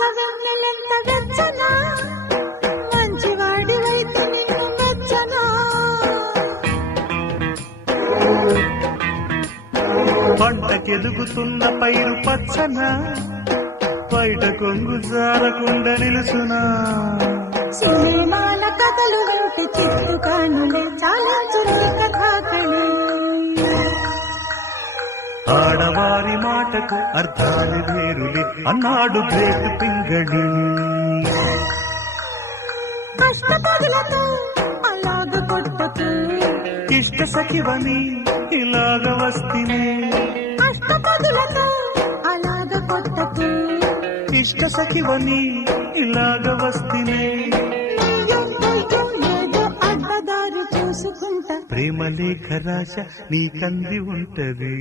వెచ్చనా మంచివాడివైతే నిన్ను మెచ్చనా? పంటకెదుగుతున్న పైరు పచ్చన? బయట కొంగు జారకుండా నిలుసునా సినిమాల కథలు వింటే చిత్తు కానులే చాలించుని కథాకళి ఆడవారి మాటకు అర్థాలు వేరులే అన్నాడు బ్రేక్ పింగళి. ఇష్ట సఖివని ఇలాగ వస్తినే. ఇష్ట సఖివని ఇలాగ వస్తినే. చూసుకుంటా. ప్రేమ లేఖ రాశ నీకంది ఉంటది.